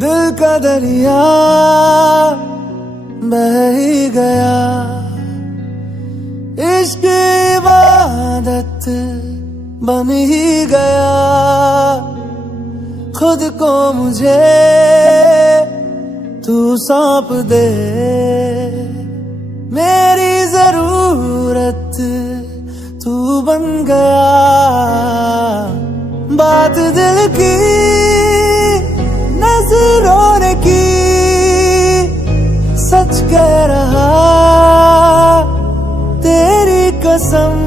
दिल का दरिया बह ही गया, इश्क इबादत बन ही गया। खुद को मुझे तू सौंप दे, मेरी जरूरत तू बन गया। बात दिल की नजरों ने की, सच कह रहा तेरी कसम।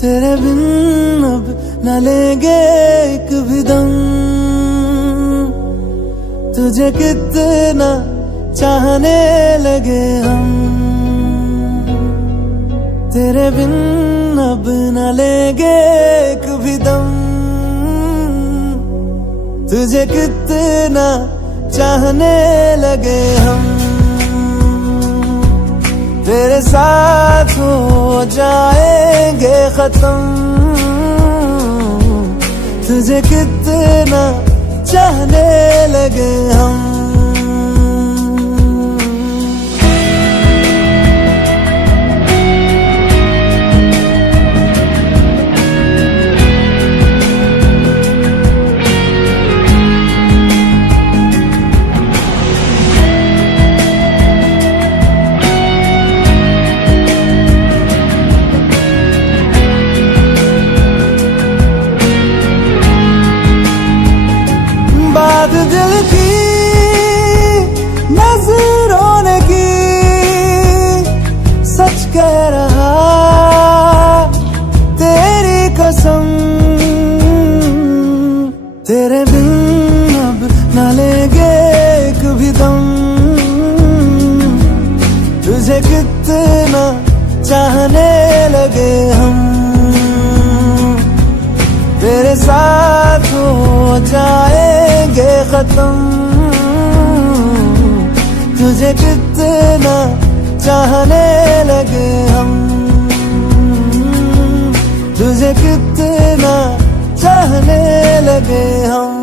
तेरे बिन अब न लेंगे एक भी दम, तुझे कितना चाहने लगे हम। तेरे बिन अब न लेंगे एक भी दम, तुझे कितना चाहने लगे हम। तेरे साथ हो जाएंगे खत्म, तुझे कितना चाहने लगे हम। बात दिल की नजरों ने की, सच कह रहा तेरी कसम। तेरे बिन अब न लेंगे एक भी दम, तुझे कितना चाहने लगे हम। तेरे साथ हो जाएंगे खत्म, तुझे कितना चाहने लगे हम। तुझे कितना चाहने लगे हम।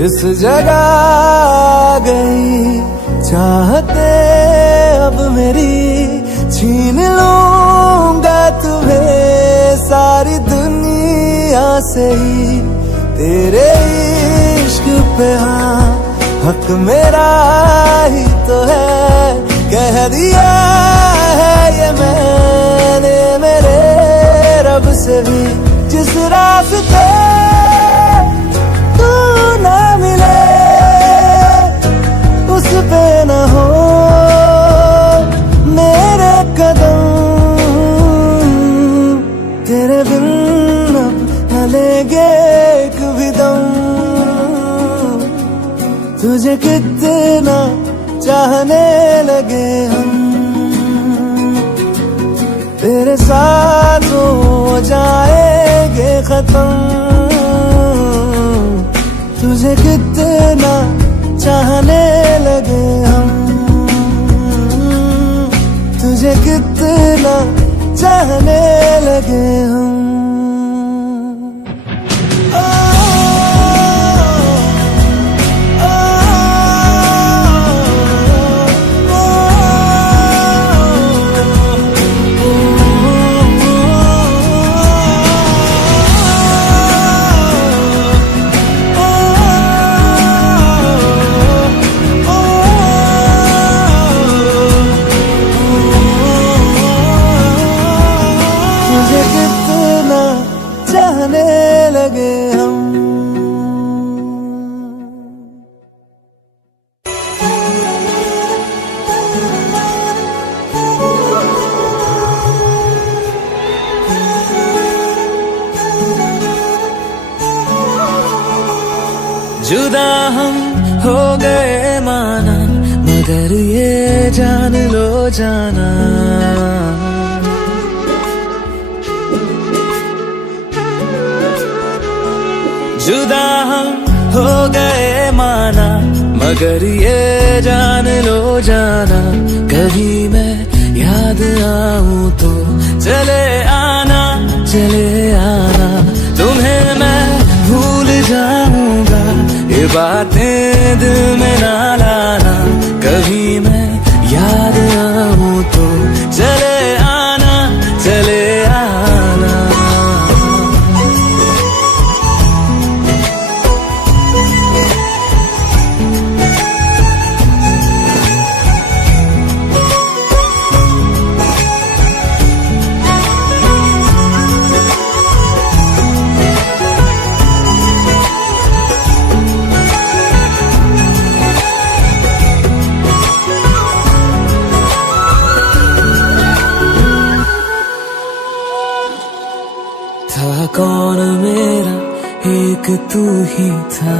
इस जगह आ गई चाहते अब मेरी, छीन लूंगा तुम्हें सारी दुनिया से ही। तेरे इश्क पे हाँ हक मेरा ही तो है, कह दिया है ये मैंने मेरे रब से भी। जिस रास्ते उस पे न हो मेरे कदम, तेरे बिन अब न लेंगे एक भी दम, तुझे कितना चाहने लगे हम। तेरे साथ हो जाएंगे खत्म, तुझे कितना चाहने लगे हम। तुझे कितना चाहने लगे हम। चाहने लगे हम। जुदा हम हो गए माना, मगर ये जान लो जाना, जुदा हम हो गए मगर ये जान लो जाना, कभी मैं याद आऊं तो चले आना, चले आना। तुम्हें मैं भूल जाऊंगा, ये बातें दिल में ना लाना। कभी मैं याद आऊं तो चले आना, चले आना। था कौन मेरा, एक तू ही था।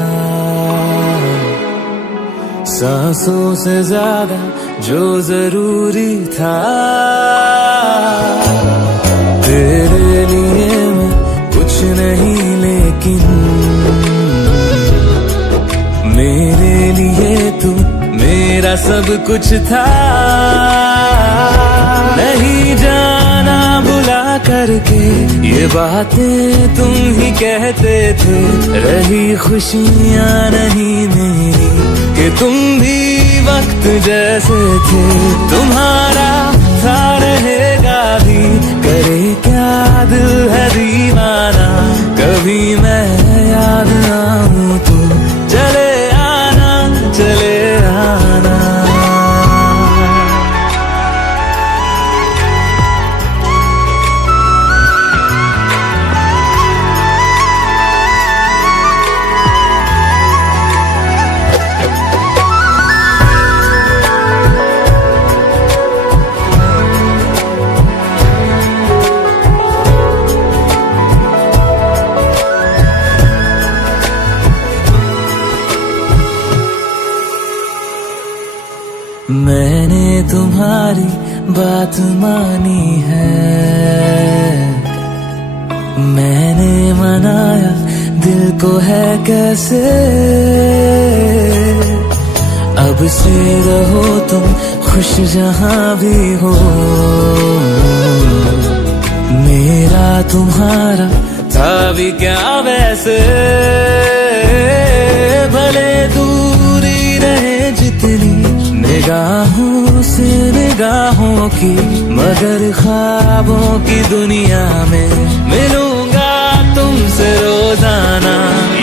सांसों से ज्यादा जो जरूरी था। तेरे लिए मैं कुछ नहीं, लेकिन मेरे लिए तू मेरा सब कुछ था। नहीं जाना बुला करके ये बातें तुम ही कहते थे। रही खुशियाँ नहीं मेरी कि तुम भी वक्त जैसे थे। तुम्हारा था रहेगा भी, करे क्या दिल है दीवाना। कभी मैं याद आऊं तो चले आना, चले आना। मैंने तुम्हारी बात मानी है। मैंने मनाया दिल को है कैसे। अब से रहो तुम खुश जहां भी हो। मेरा तुम्हारा था भी क्या वैसे। भले दूरी रहे जितनी निगाहों से निगाहों की, मगर ख्वाबों की दुनिया में मिलूंगा तुमसे रोजाना।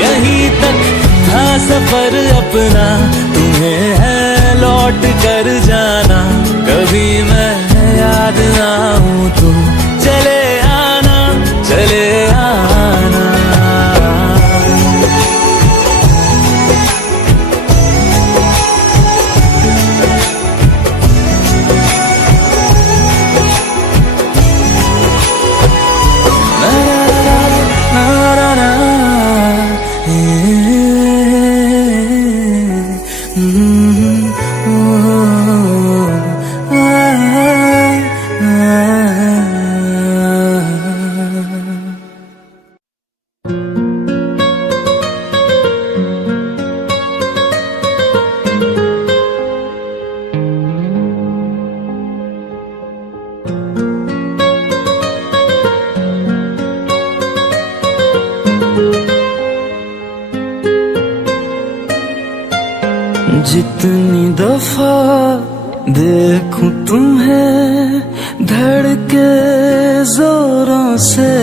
यहीं तक था सफर अपना, तुम्हें है लौट कर जाना। कभी मैं याद आऊं तो चले आना, चले आना। जितनी दफा देखूं तुम्हें धड़के जोरों से,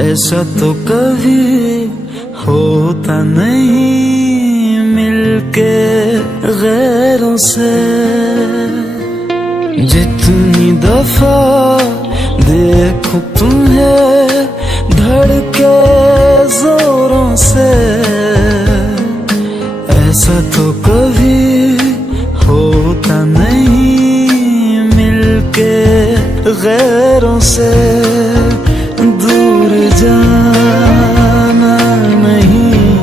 ऐसा तो कभी होता नहीं मिलके गैरों से। जितनी दफा देखूं तुम्हें धड़के जोरों से, ऐसा तो कभी होता नहीं मिलके गैरों से। दूर जाना नहीं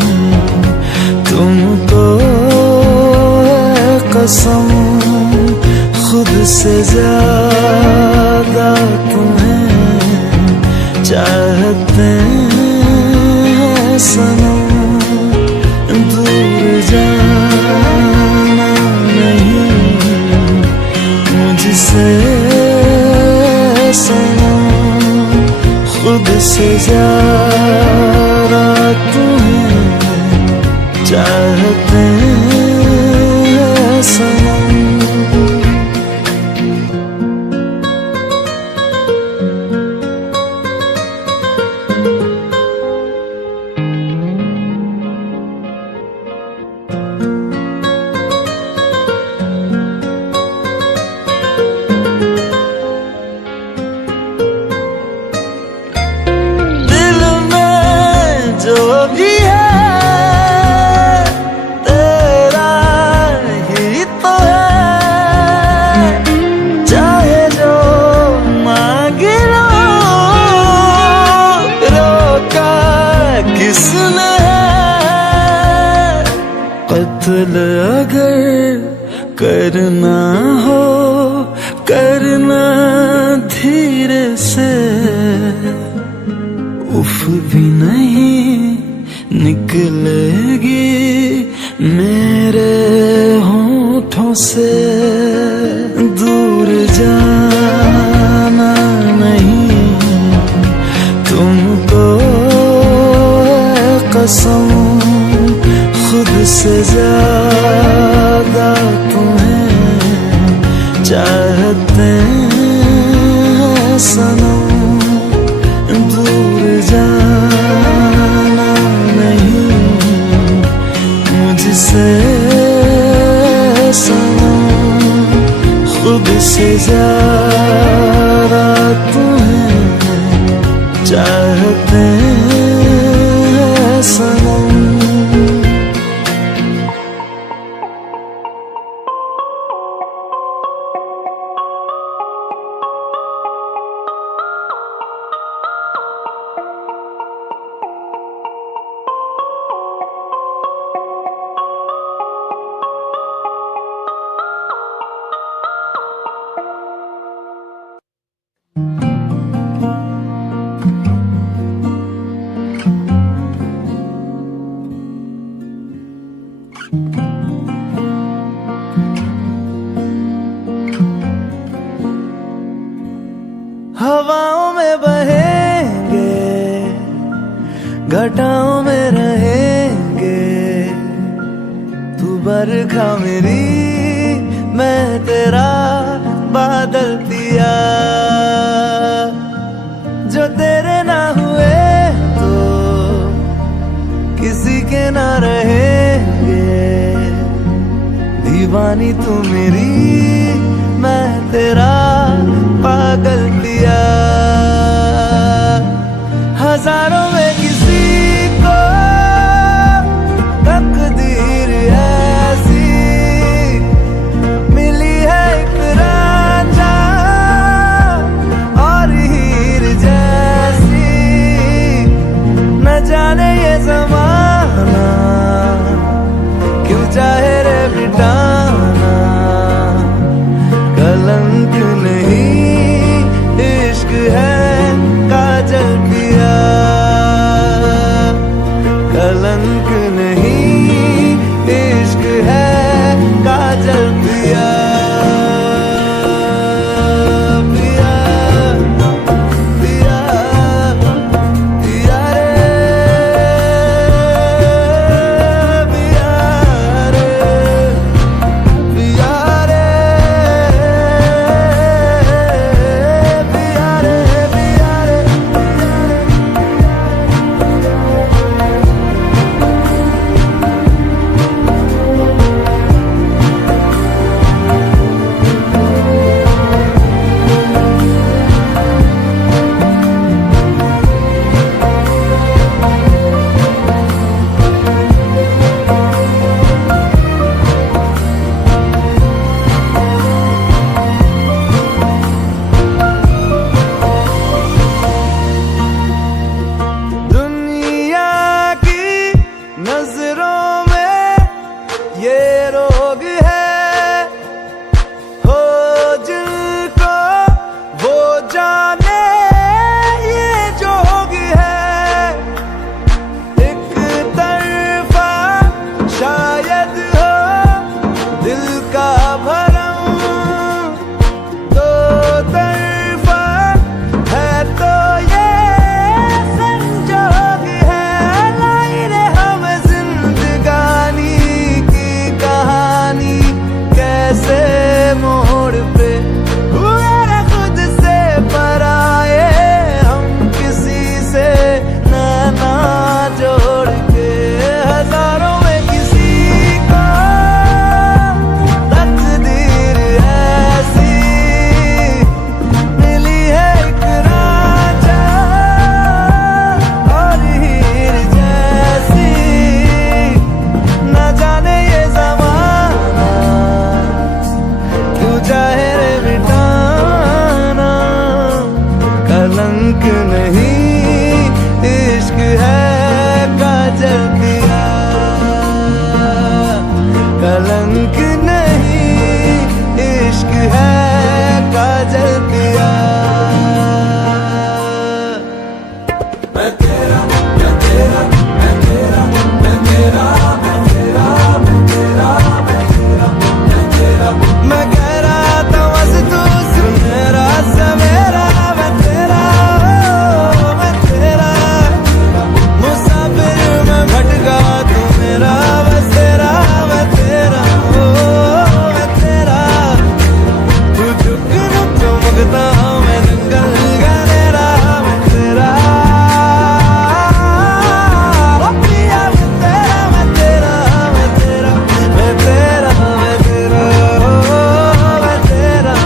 तुमको है कसम, खुद से ज्यादा तुम्हें चाहते हैं सनम। दूर कत्ल अगर करना हो करना धीरे से, उफ भी नहीं निकलेगी मेरे होठों से। दूर जाना नहीं तुमको कसम, खुद से ज्यादा तुम्हें चाहते हैं सनम। दूर जाना नहीं मुझसे सनम, खुद से ज्यादा तुम्हें चाहते हैं सनम। हवाओं में बहेंगे, घटाओं में रहेंगे, तू बरखा मेरी मैं तेरा बादल पिया। जो तेरे ना हुए तो किसी के ना रहेंगे, दीवानी तू मेरी मैं तेरा पागल पिया। हजारों में किसी को तकदीर ऐसी मिली है, एक रांझा और हीर जैसी। न जाने ये ज़माना क्यों चाहे रे मिटाना, कलंक नहीं इश्क है काजल पिया। कलंक नहीं इश्क है काजल पिया। पिया पिया पिया रे, पिया रे, पिया रे, पिया रे, पिया रे। दुनिया की नजरों में ये रोग है, हो जिनको वो जाने ये जोग है। एक तरफा शायद हो दिल का भरम, दो तरफा है तो ये संजोग है। लाई रे हम जिंदगानी की कहानी, कैसे मोड़ पे हुए रे खुद से पराए, हम किसी से नैना जोड़ के। हजारों में किसी को कलंक नहीं, इश्क है काजल पिया। मैं तेरा, मैं तेरा, मैं तेरा, मैं तेरा, मैं तेरा, मैं तेरा, मैं तेरा, मैं तेरा, मैं कह रहा था बस तू सुन मेरा सवेरा। मैं तेरा, मैं तेरा, मुसाफिर मैं भटका तू मेरा बसेरा। मैं तेरा, मैं तेरा, तू जुगनू चमकता मैं जंगल गहरा। मैं तेरा, ओ पिया मैं तेरा, मैं तेरा, मैं तेरा, मैं तेरा, मैं तेरा, मैं तेरा,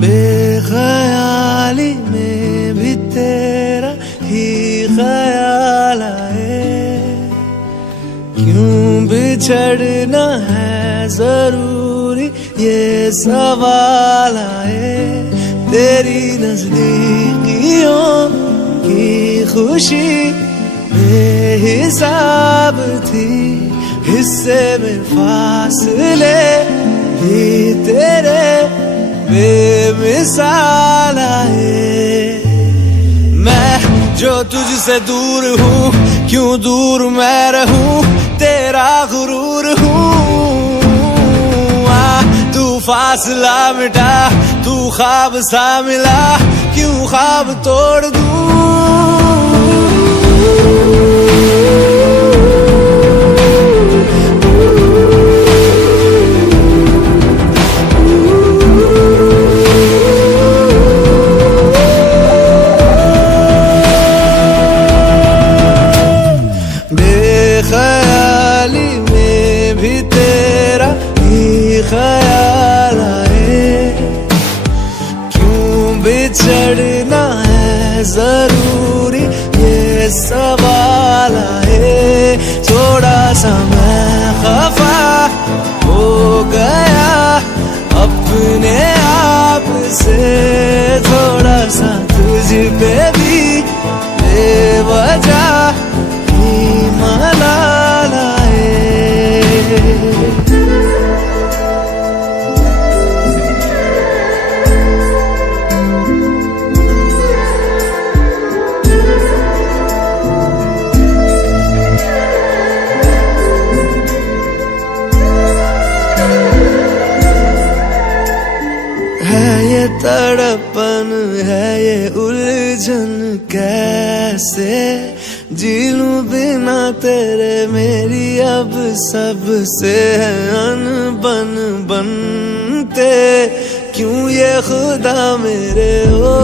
बेख्याली में भी तेरा ही ख्याल आए। क्यों बिछड़ना है जरूरी ये सवाल आए। तेरी नजदीकियों की खुशी बेहिसाब थी, हिस्से में फासले भी तेरे बेमिसाल आए। मैं जो तुझसे दूर हूँ, क्यों दूर मैं रहूं, तेरा गुरूर हूँ। तू फासला मिटा, तू ख्वाब सा मिला, क्यों ख्वाब तोड़ दूं। बेख्याली में भी तेरा ही ख्याल आए। क्यों बिछड़ना है जरूरी ये सवाल आए। थोड़ा सा मैं खफा हो गया अपने आप से, थोड़ा सा तुझ पे भी बेवजह मलाल आए। है ये तड़पन, है ये उलझन, कैसे जी लूं बिना तेरे। मेरी अब सबसे है अनबन बनते, क्यों ये खुदा मेरे हो।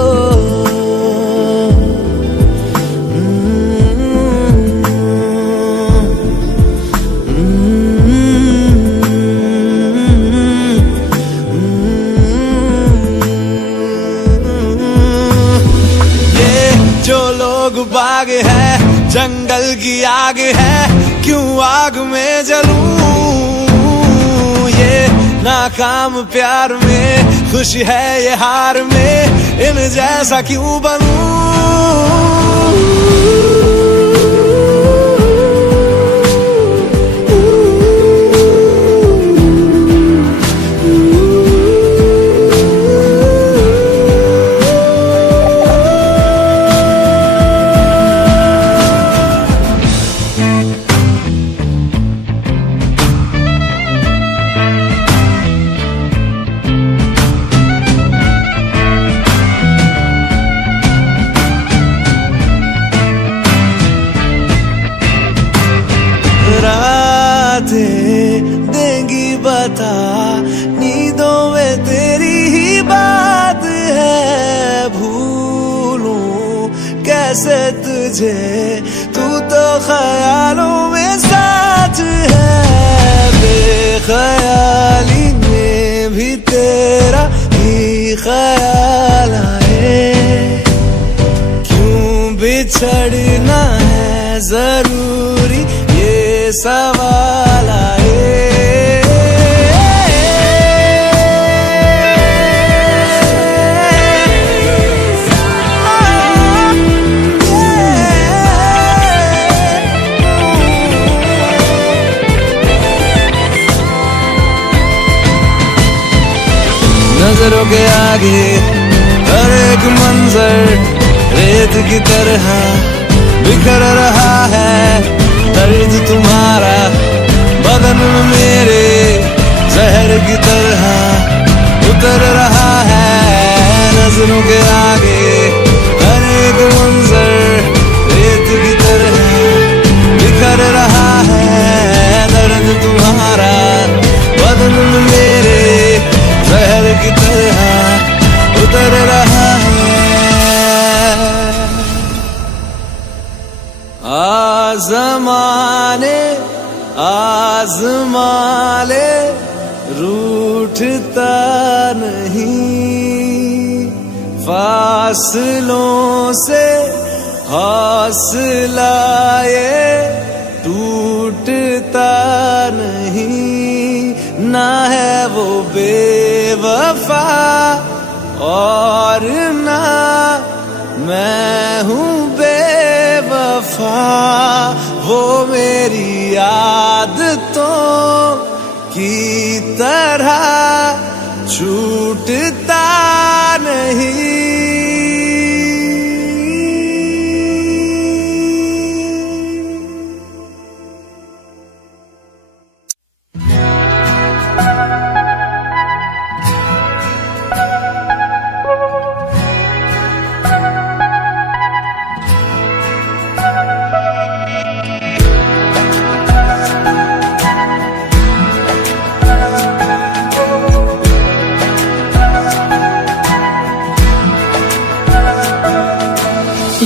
बाग है जंगल की आग है, क्यों आग में जलूं। ये नाकाम प्यार में खुशी है ये हार में, इन जैसा क्यों बनूं। बता, नींदों में तेरी ही बात है। भूलूं कैसे तुझे, तू तो ख्यालों में साथ है। बेख्याली में भी तेरा ही ख्याल आए, क्यों बिछड़ना है जरूरी ये सवाल आए। नजरों के आगे हर एक मंजर रेत की तरह बिखर रहा है। दर्द तुम्हारा बदन में मेरे जहर की तरह उतर रहा है। नजरों के आगे हर एक मंजर रेत की तरह बिखर रहा है। दर्द तुम्हारा बदन में मेरे जहर की तरह उतर रहा है। आज़माने आज़माले रूठता नहीं, फासलों से हौसला ये टूटता नहीं। ना है वो बेवफा और ना मैं हूँ बेवफा, वो मेरी आदतों की तरह छूटता नहीं।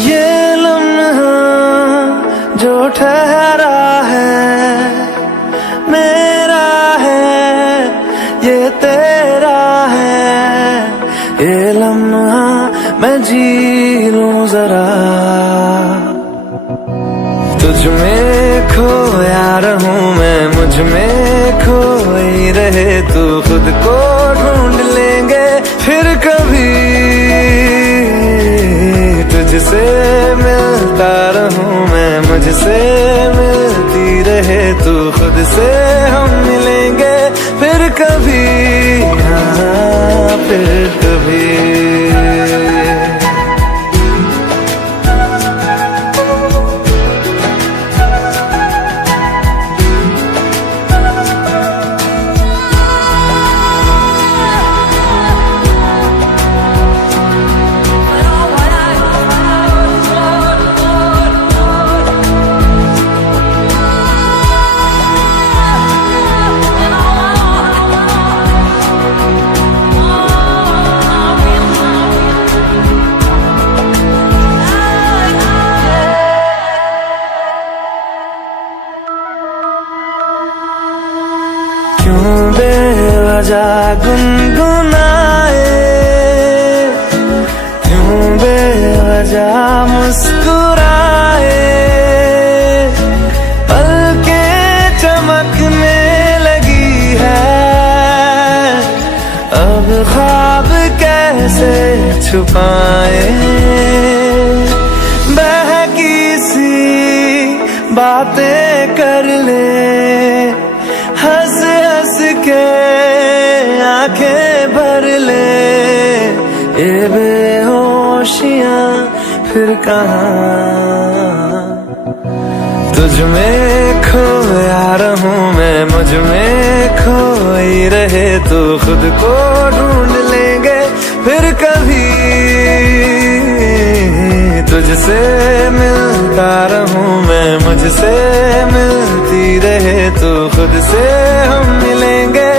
ये लम्हा जो ठहरा है मेरा है, ये तेरा है। ये लम्हा मैं जी लूं जरा, तुझ में खोया रहूं मैं, मुझ में खोई रहे तू। खुद को ढूंढ लेंगे फिर कभी, तुझसे मिलता रहूं मैं, मुझसे मिलती रहे तू। खुद से हम मिलेंगे फिर कभी, हाँ फिर कभी। क्यों बेवजह गुनगुनाए, क्यों बेवजह मुस्कुराए। पलकें चमकने लगी है, अब ख्वाब कैसे छुपाए। बहकी सी बातें कर ले, हंस हंस के आंखें भर ले। ये बेहोशियां फिर कहाँ, तुझ में खोया रहूं मैं, मुझ में खोई रहे तू। खुद को ढूंढ लेंगे फिर कभी, तुझसे मिलता रहूं मैं, मुझसे मिलती रहे तू। खुद से हम मिलेंगे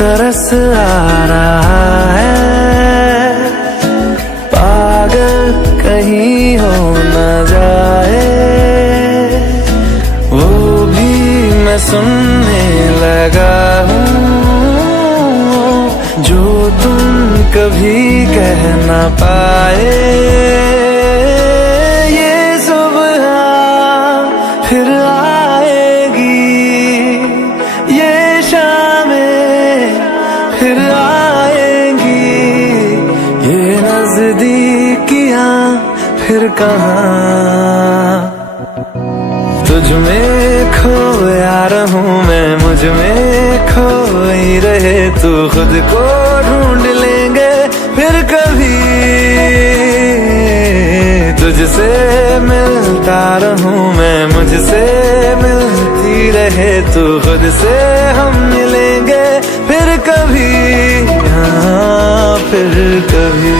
तरस आ रहा है, पागल कहीं हो न जाए वो भी मैं सुनने लगा हूँ, जो तुम कभी कह न पाए। ये सुबह फिर आएगी, ये शामें फिर आएंगी, ये नजदीकियां फिर कहाँ। तुझ में खोया रहूं मैं, मुझ में खोई रहे तू, खुद को ढूंढ लेंगे फिर कभी। तुझसे मिलता रहूं मैं, मुझसे मिलती रहे तू, खुद से हम मिलेंगे फिर कभी, हाँ फिर कभी।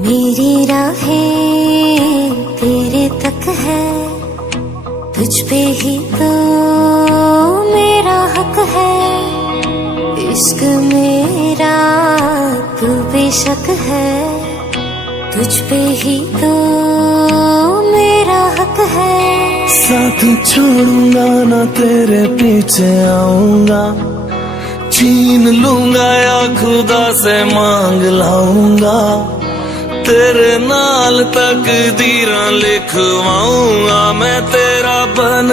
मेरी राहें तेरे तक है, तुझ पे ही तो मेरा हक है। इश्क मेरा तू बेशक है, तुझ पे ही तो मेरा हक है। साथ छोड़ूंगा ना तेरे पीछे आऊंगा, छीन लूंगा या खुदा से मांग लाऊंगा, तेरे नाल तकदीरां लिखवाऊंगा, मैं तेरा बन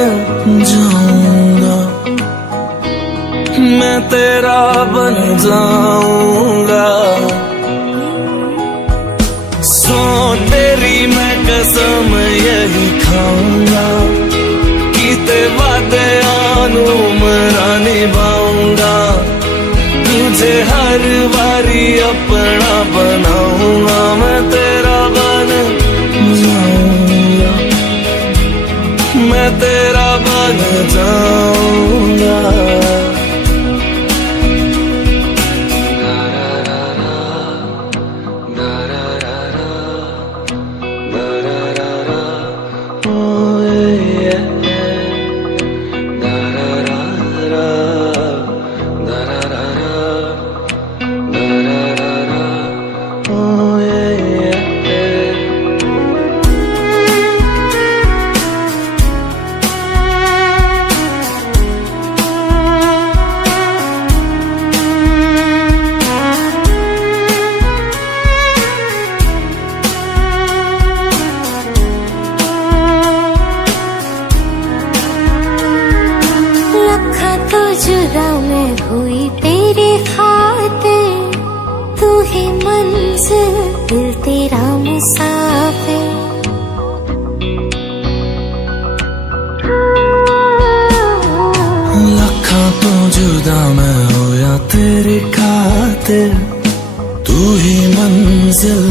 जाऊंगा, मैं तेरा बन जाऊंगा। सो तेरी मैं कसम यही खाऊंगा, कीते वादे आनू मरा निभाऊंगा, तुझे हर बारी अपना बनाऊंगा, मैं तेरा बन जाऊंगा, मैं तेरा बन जाऊंगा। जुदा मैं हुई तेरे खातिर, तू ही मंजिल दिल तेरा मुसाफिर। लखा तो जुदा मैं होया तेरे खातिर, तू ही मंजिल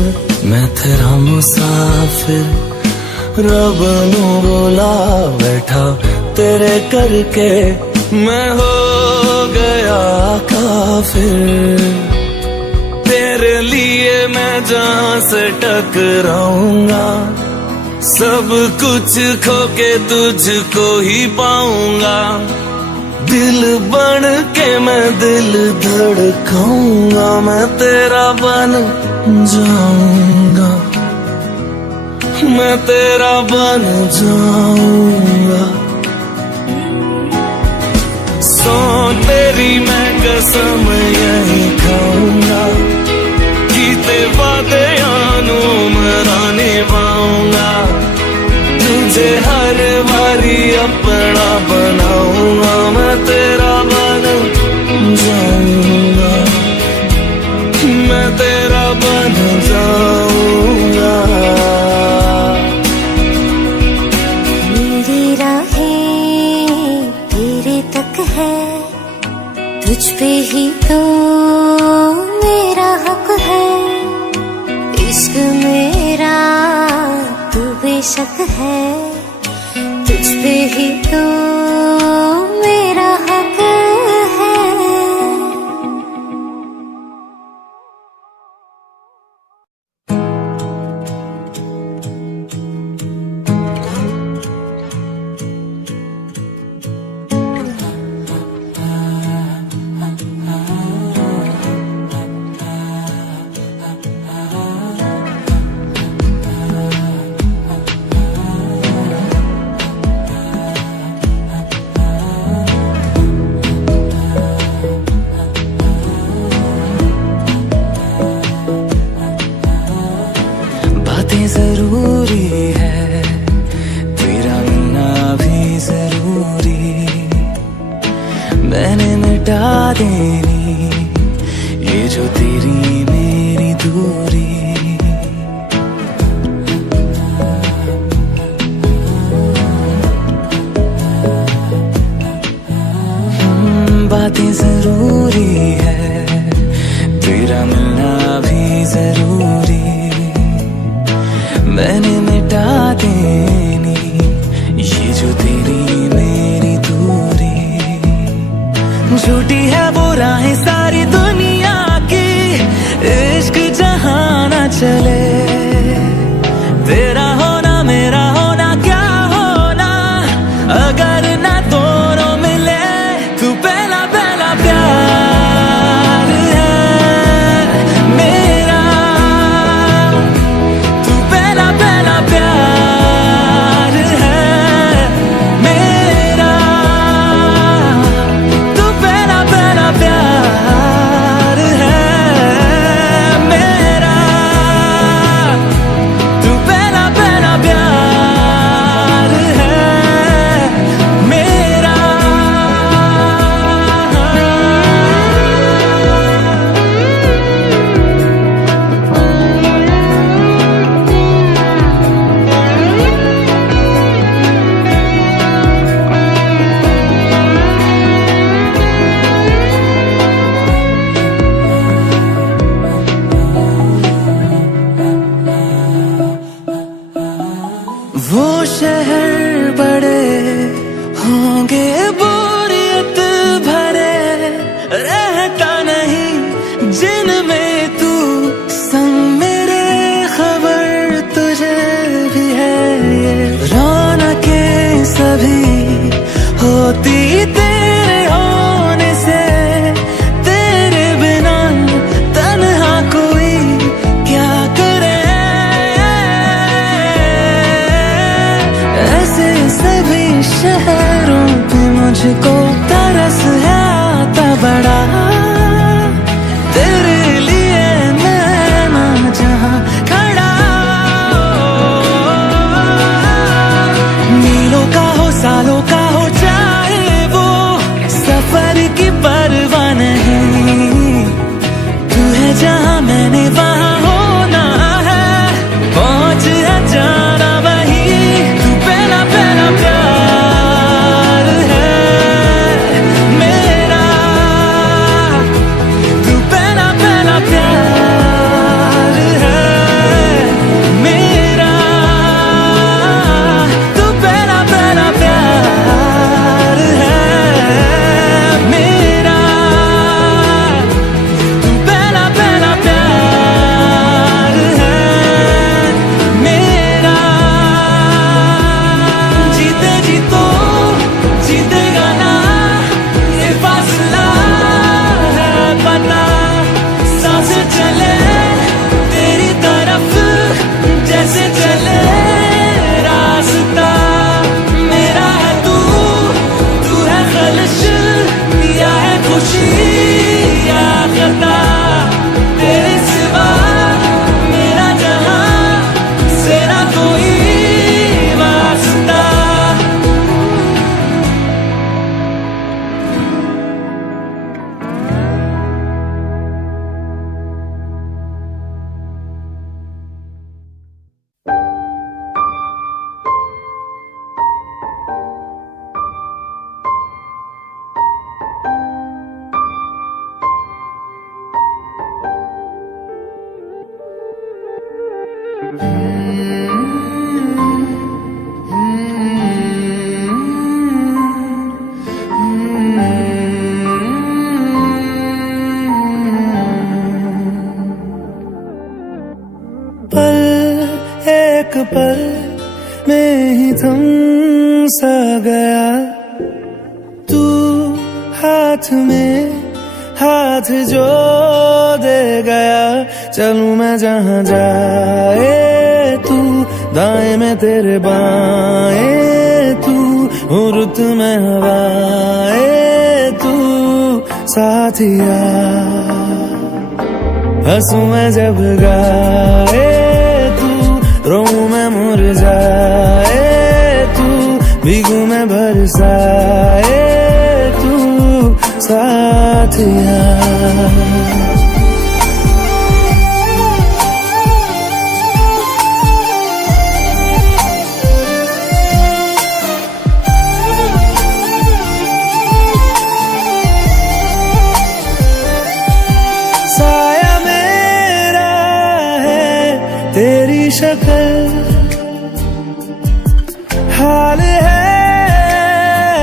मैं तेरा मुसाफिर। रब नू बोला बैठा तेरे करके, मैं हो गया काफिर। तेरे लिए मैं जहां से टकराऊंगा, सब कुछ खो के तुझको ही पाऊंगा। दिल बन के मैं दिल धड़काऊंगा, मैं तेरा बन जाऊंगा, मैं तेरा बन जाऊंगा। सो तेरी मैं कसम यही खाऊंगा, कीते वादे आनू मरा निभाऊंगा, तुझे हर बारी अपना बनाऊंगा, मैं तेरा बन जाऊंगा, मैं तेरा बन जाऊंगा। शक है तुझ पे ही तो मेरा हक है। जरूरी है तेरा मिलना भी जरूरी, मैंने मिटा देनी ये जो तेरी मेरी दूरी। बातें जरूरी है तेरा मिलना भी जरूरी, मैंने मिटा देनी ये जो तेरी मेरी दूरी। झूठी है वो राहें सारी दुनिया की, इश्क जहां न चले, तेरा होना मेरा होना क्या होना अगर ना दोनों मिले। तू पहला पहला प्यार है मेरा, तू पहला पहला प्यार है मेरा, तू पहला पहला प्यार है मेरा, तू पहला पहला प्यार है मेरा। वो शहर बड़े होंगे बोरियत भरे, रहता नहीं जिनमें तू संग मेरे, खबर तुझे भी है ये रौनकें सभी होती तेरे होने से, तेरे बिना तन्हा कोई क्या करे। ऐसे सभी शहरों पे मुझको तरस है आता बड़ा, तेरे लिए मैं ना जहां खड़ा। मीलों का हो सालों का हो चाहे वो सफर की परवाह नहीं, तू है जहां मैंने वहां होना है, पहुंच है जाना वही। तू पहला पहला प्यार है एक पल में ही थम सा गया तू हाथ में हाथ जो दे गया चलूं मैं जहां जाए तू दाएं में तेरे बाएं तू हूँ रुत में हवाएं तू साथिया हंसूं मैं जब गाए तू रोऊं मैं मुरझाए तू भीगूं मैं बरसाए तू साथिया साया मेरा है तेरी शक्ल हाल है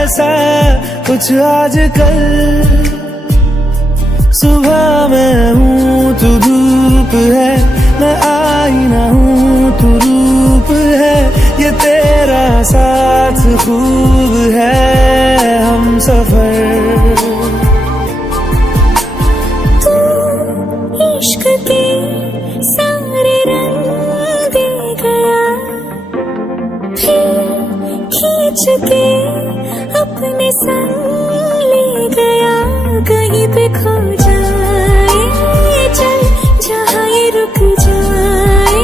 ऐसा कुछ आजकल सुबह मैं हूँ तू धूप है मैं आईना हूँ तू रूप है ये तेरा साथ खूब है हम सफर इश्क के सारे रंग दे गया फिर खींच के अपने संग ले गया कहीं पे खो जाए चल जहाँ ये रुक जाए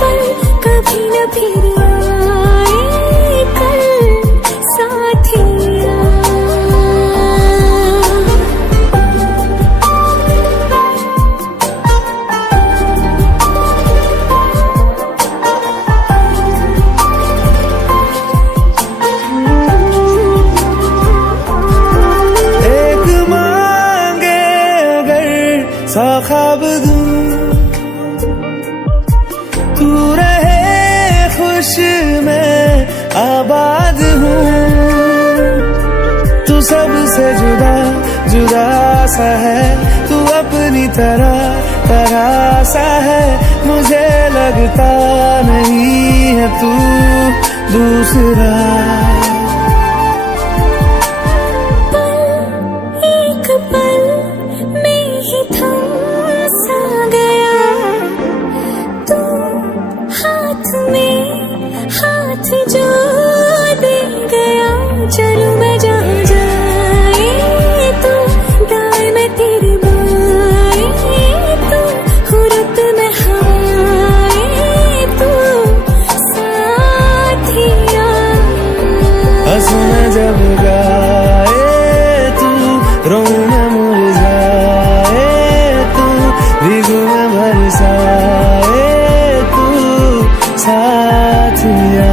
पल कभी न फिर आए कल साथिया सा ख्वाब दूं तू रहे खुश मैं आबाद हूँ तू सबसे जुदा जुदा सा है तू अपनी तरह सा है मुझे लगता नहीं है तू दूसरा जो दे गया चलूं मैं जहाँ जाए तू दाएं में तेरे बाएं तू हुरत में हवाएं तू साथिया हंसूं मैं जब गाए तू रोऊं मैं मुरझाए तू भीगूं मैं बरसाए तू साथिया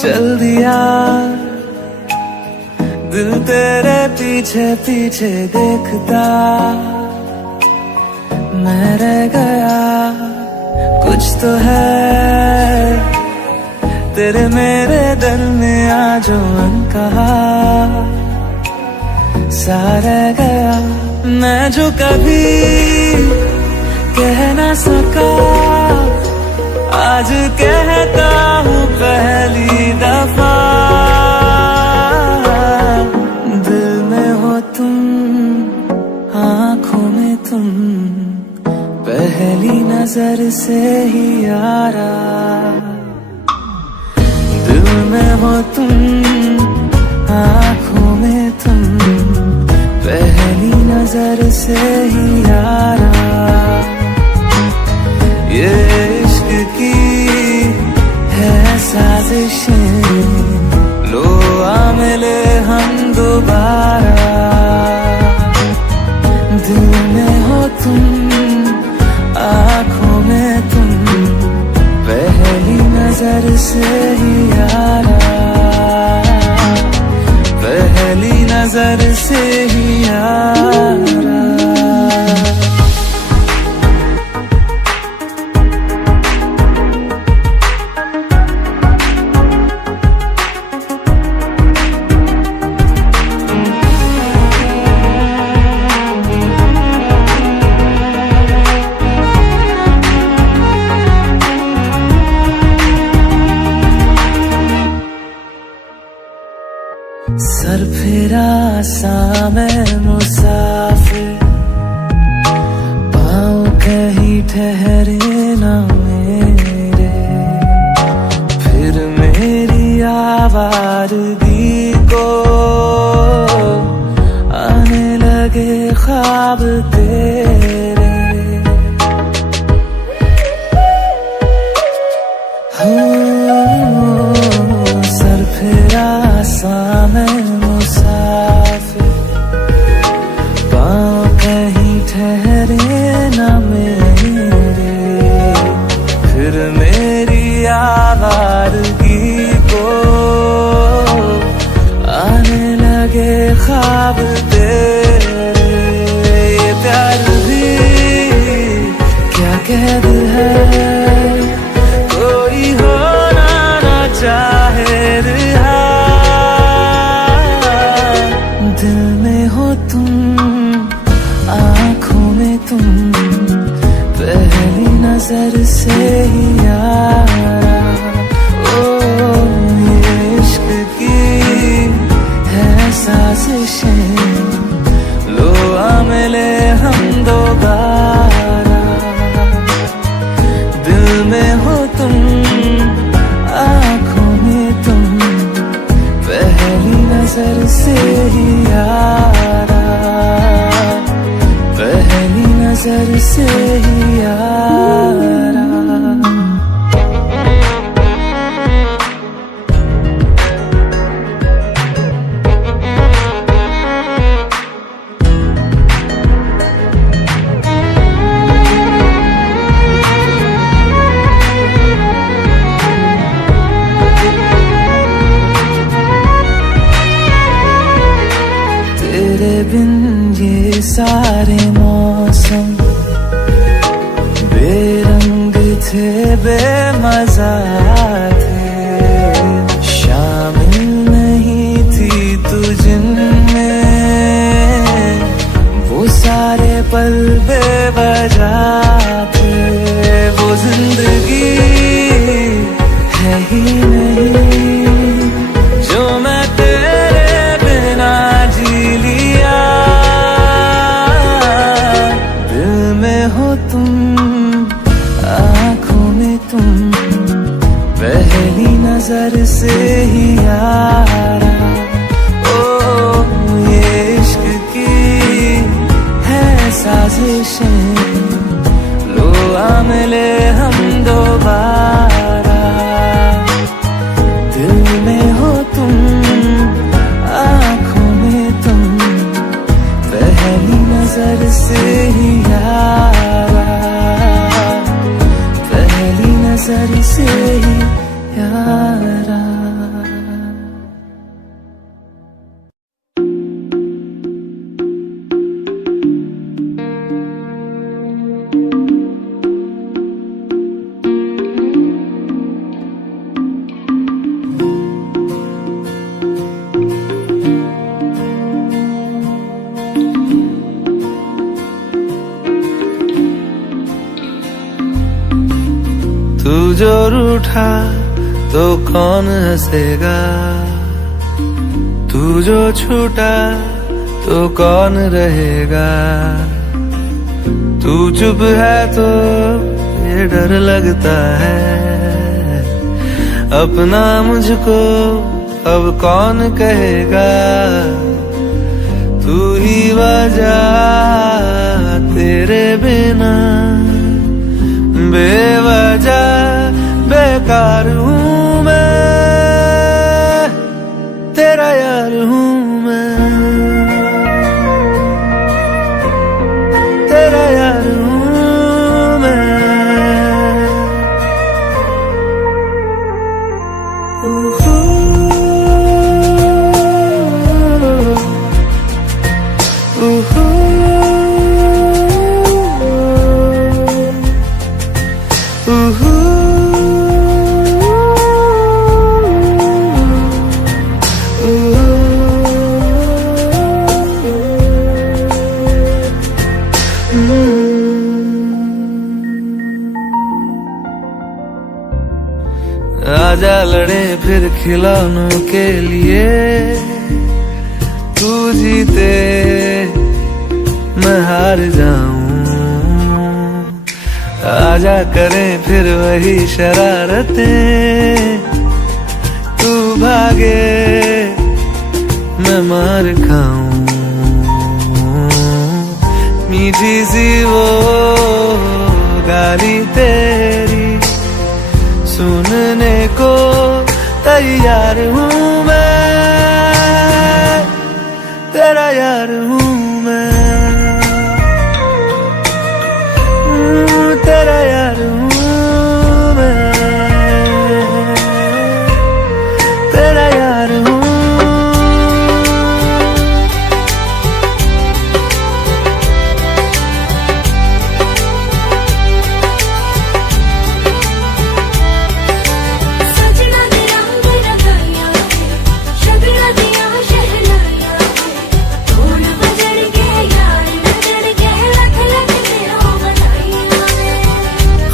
चल दिया दिल तेरे पीछे पीछे देखता मैं रह गया कुछ तो है तेरे मेरे दरमियां जो अनकहा सा रह गया मैं जो कभी कह ना सका आज कहता हूँ पहली दफा दिल में हो तुम आँखों में तुम पहली नजर से ही यारा दिल में हो तुम आँखों में तुम पहली नजर से ही यारा ये इश्क की है साजिशें लो आ दोबारा। दिल में हो तुम, आँखों में तुम, पहली नजर से ही यारा, पहली नजर से ही यारा। सर फिरा सा मैं मुसाफिर, पाँव कहीं ठहरे ना मेरे, फिर मेरी आवारगी को आने लगे ख्वाब तेरे। सर फिरा सा मैं मुसाफिर, पाँव कहीं ठहरे ना मेरे, फिर मेरी आवारगी को आने लगे ख्वाब तेरे। ये प्यार भी क्या कैद है, कोई होना ना चाहे रिहा। दिल में हो तुम, आँखों में तुम, पहली नजर से ही यारा। ओ ये इश्क की है साजिशें, लो आ मिले हम दोबारा। दिल में हो तुम, आँखों में तुम, पहली नजर से ही यारा, पहली नजर से ही यारा। तेरे बिन ये सारे मौसम बेरंग थे, बेमजा थे, शामिल नहीं थी तू जिनमें, वो सारे पल बेवजह थे। वो जिंदगी है ही नहीं जो मैं तेरे बिना जी लिया। दिल में हो तुम, आँखों में तुम, पहली नजर से ही यारा। ओ ये इश्क की है साजिशें, लो आ मिले हम दोबारा। दिल में हो तुम, आँखों में तुम, पहली नजर से ही यारा, पहली नजर से ही यारा। तू जो रूठा तो कौन हंसेगा, तू जो छूटा तो कौन रहेगा। तू चुप है तो ये डर लगता है, अपना मुझको अब कौन कहेगा। तू ही वजह, तेरे बिना बेवजह बेकार हूँ मैं, तेरा यार हूँ मैं। फिर खिलौनों के लिए, तू जीते मैं हार जाऊं। आजा करें फिर वही शरारतें, तू भागे मैं मार खाऊं। मीठी सी वो गाली तेरी सुनने को तैयार हूँ मैं, तेरा यार हूँ मैं, तेरा यार हूँ मैं, तेरा यार हूँ।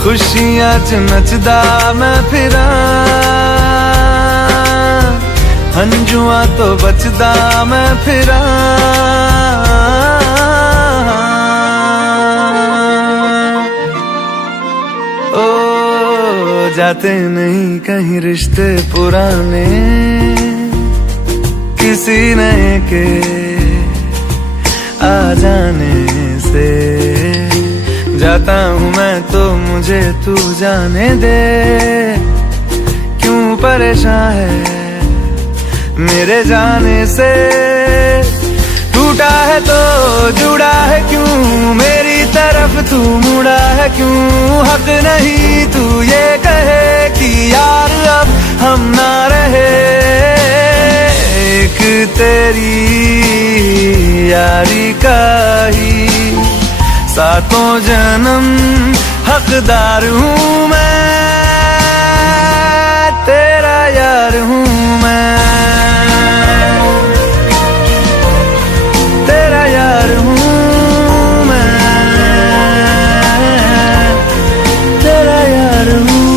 खुशियां च नचदा मैं फिरा, हंजुआ तो बचदा मैं फिरा। ओ जाते नहीं कहीं रिश्ते पुराने, किसी नए के आ जाने से। जाता हूँ मैं तो मुझे तू जाने दे, क्यों परेशान है मेरे जाने से। टूटा है तो जुड़ा है क्यों, मेरी तरफ तू मुड़ा है क्यों। हक नहीं तू ये कहे कि यार अब हम ना रहे, एक तेरी यारी का ही सातों जन्म हकदार हूँ मैं, तेरा यार हूँ मैं, तेरा यार हूँ मैं, तेरा यार हूँ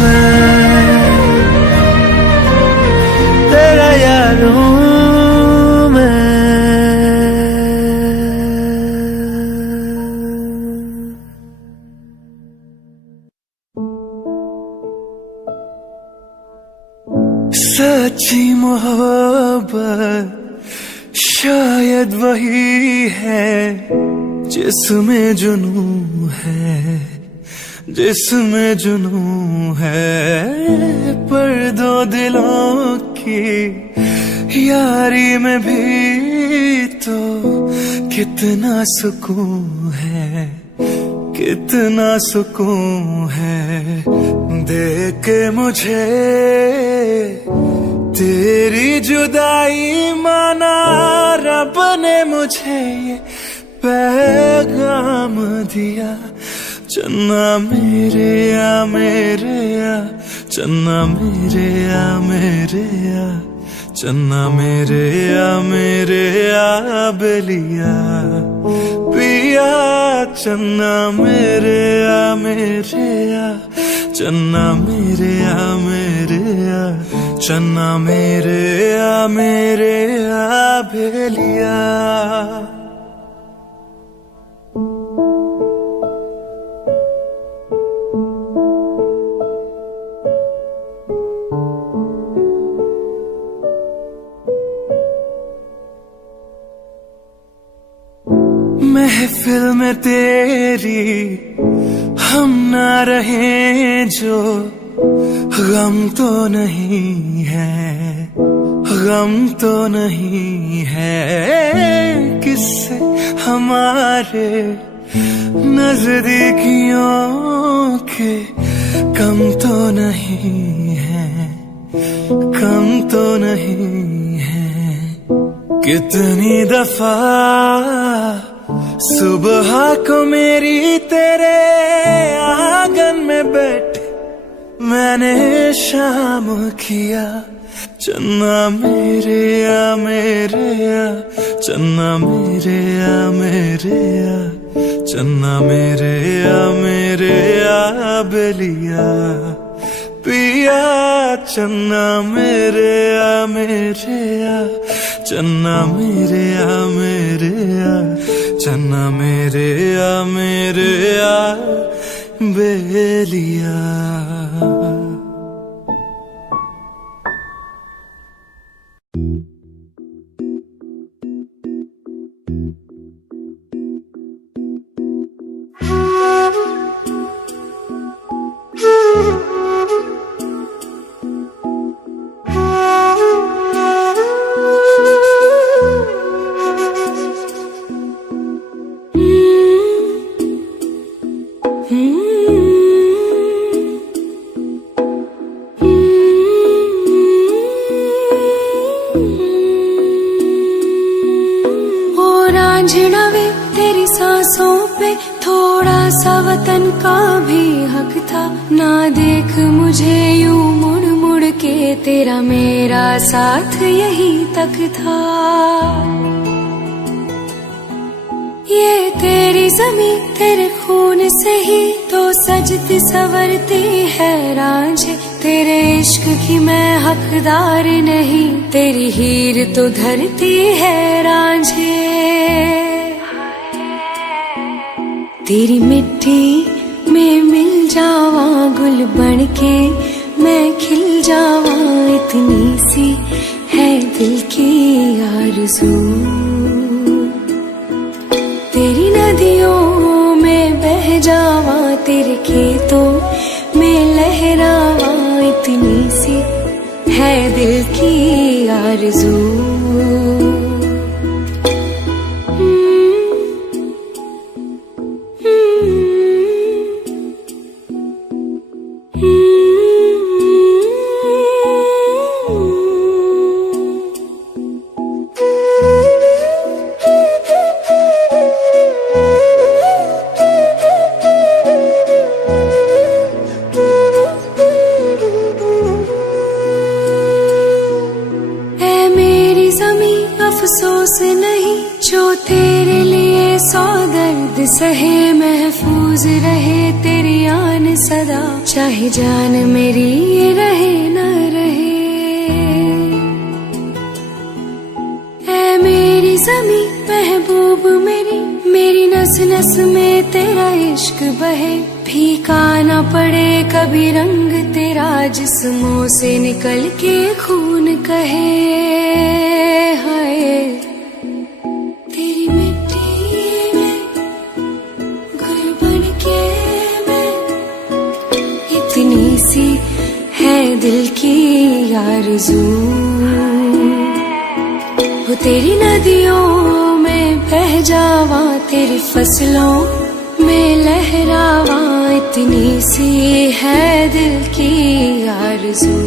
मैं, तेरा यार हूँ। सच्ची मोहब्बत शायद वही है जिसमें जुनून है, जिसमें जुनून है। पर दो दिलों की यारी में भी तो कितना सुकून है, कितना सुकून है। देख के मुझे तेरी जुदाई माना, रब ने मुझे ये पैगाम दिया। चन्ना मेरे या मेरे या, चन्ना मेरे या मेरे या, चन्ना मेरे या मेरे या बेलिया पिया। चन्ना मेरे या मेरे या, चन्ना मेरे या मेरे या, चन्ना मेरे या मेरे या बेलिया। महफिल में तेरी हम ना रहे जो, गम तो नहीं है, गम तो नहीं है। किससे हमारे नजदीकियों के कम तो नहीं है, कम तो नहीं है। कितनी दफा सुबह को मेरी तेरे आंगन में बैठ मैंने शाम किया। चन्ना मेरे या मेरे या, चन्ना मेरे या मेरे या, चन्ना मेरे या मेरे या बेलिया पिया चन्ना मेरे आ मेरे आ, चन्ना मेरे आ मेरे आ, चन्ना मेरे आ मेरे आ बेलिया। वे तेरी सांसों पे थोड़ा सा वतन का भी हक था। ना देख मुझे यूं मुड़ मुड़ के, तेरा मेरा साथ यही तक था। ये तेरी ज़मीं तेरे खून से ही तो सजती संवरती है रांझे। तेरे इश्क की मैं हकदार नहीं, तेरी हीर तो धरती है रांझे। तेरी मिट्टी में मिल जावा गुल बन के, मैं खिल जावा इतनी सी है दिल की आरज़ू। तेरी नदियों में बह जावा, तेरे खेतों में लहरावा इतनी सी है दिल की आरज़ू। अफसोस नहीं जो तेरे लिए सौ दर्द सहे, महफूज रहे तेरी आन सदा, चाहे जान मेरी रहे न रहे। ऐ मेरी ज़मीं महबूब मेरी, मेरी नस नस में तेरा इश्क बहे। फीका न पड़े कभी रंग तेरा, जिस्मों से निकल के खून कहे। हाय तेरी मिट्टी में गुल बन के मैं, इतनी सी है दिल की आरज़ू। वो तेरी नदियों में बह जावा, तेरी फसलों में लहरावा इतनी सी है दिल की आरज़ू।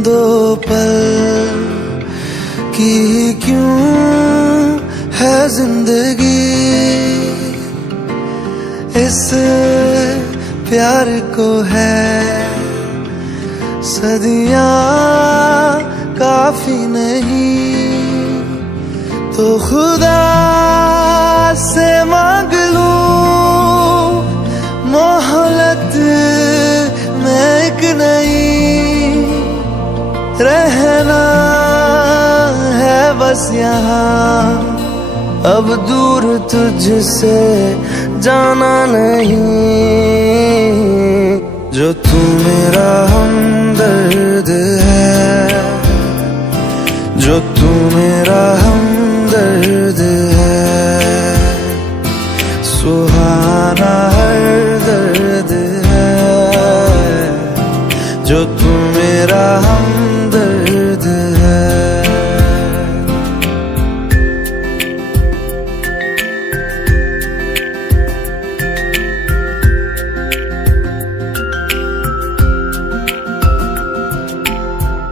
दो पल की क्यों है जिंदगी, इस प्यार को है सदियां काफी नहीं। तो खुदा से मांग लूं मोहलत में एक नई, रहना है बस यहाँ अब दूर तुझसे जाना नहीं। जो तू मेरा हमदर्द है, जो तू मेरा हमदर्द है, सुहाना हर दर्द है, जो तू मेरा हमदर्द है।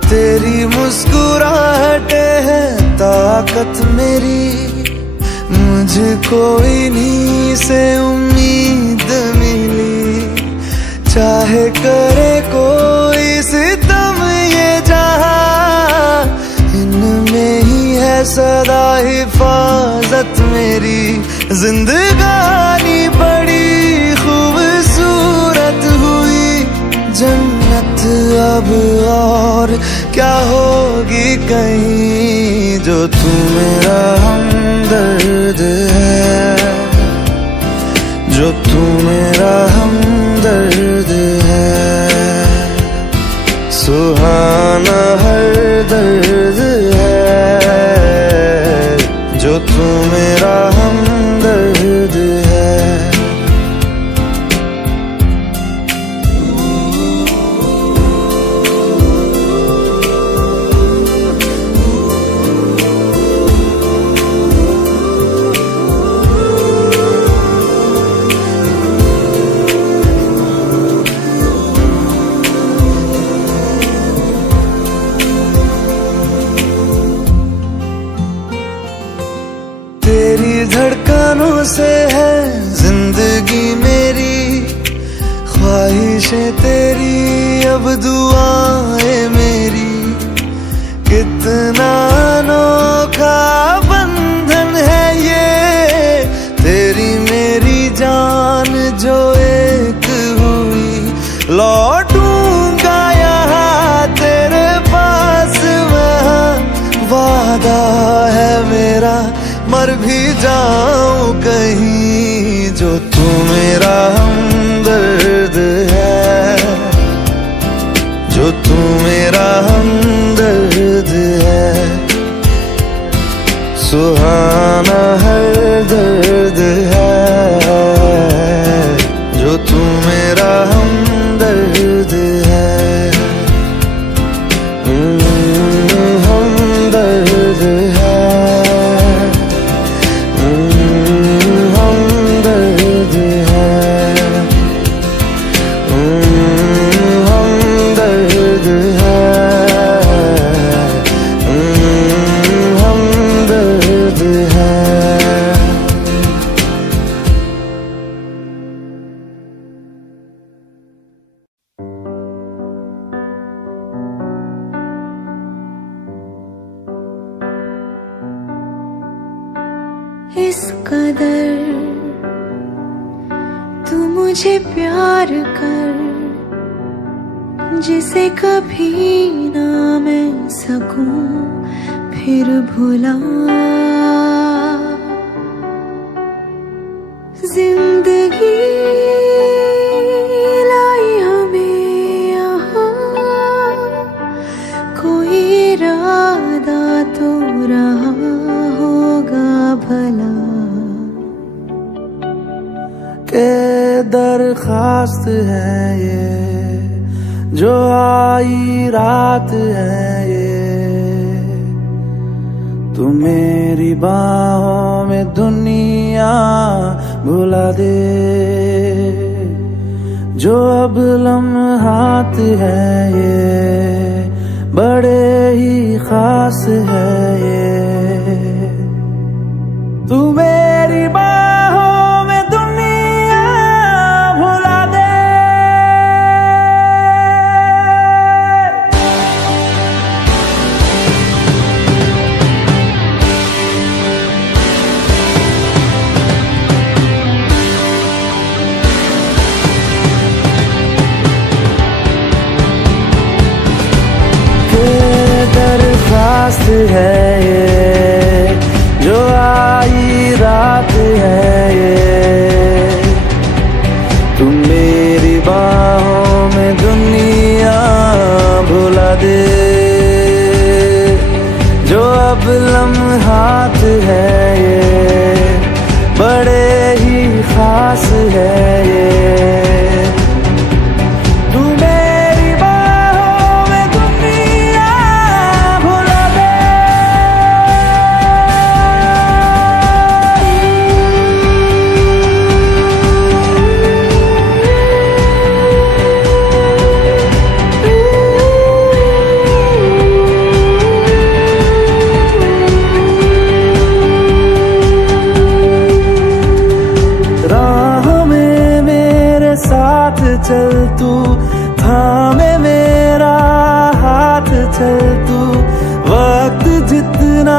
तेरी मुस्कुराहटे है ताकत मेरी, मुझको इन्हीं से उम्मीद मिली। चाहे करे कोई सितम ये जहां, इनमें ही है सदा हिफाजत मेरी। जिंदगानी बड़ी खूबसूरत हुई, जन्नत अब और क्या होगी कहीं, जो तू मेरा हमदर्द है, जो तू मेरा हमदर्द है, सुहाना हर दर्द है, जो तू मेरा हमदर्द है। तेरी धड़कनों से है जिंदगी मेरी, ख्वाहिशें तेरी अब दुआएं मेरी। कितना अनोखा बंधन है ये, तेरी मेरी जान जो एक हुई। लौटूंगा यहाँ तेरे पास मैं, वादा है मेरा मर भी जाऊं कहीं, जो तू मेरा हमदर्द है, जो तू मेरा हमदर्द है, सुहाना हर दर्द है, जो तू मेरा हमदर्द है। हमदर्द है, इस कदर तू मुझे प्यार कर, जिसे कभी ना मैं सकूं फिर भुला। जिंदगी लाई हमें यहाँ, कोई इरादा तो रहा होगा भला। के दरखास्त है ये, जो आई रात है ये, तू मेरी बाहों में दुनिया भुला दे। जो अब लम्हात है ये, बड़े ही खास है ये, तू मेरी बाहों में दुनिया भुला दे। दरखास्त है ये, जो आई रात है ये, तुम मेरी बाहों में दुनिया भुला दे। जो अब चल तू, थामे मेरा हाथ चल तू। वक्त जितना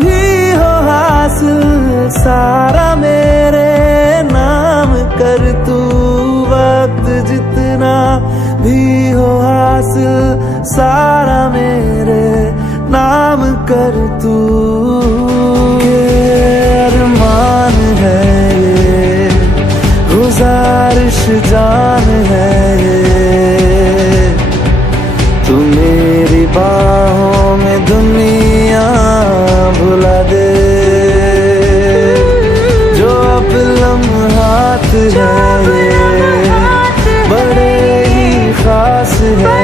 भी हो हासिल सारा मेरे नाम कर तू। वक्त जितना भी हो हासिल सारा मेरे नाम कर तू। अरमान है ये, गुजारिश जान है ये, तू मेरी बाहों में दुनिया भुला दे। जो अब लम्हात है ये बड़े ही खास है।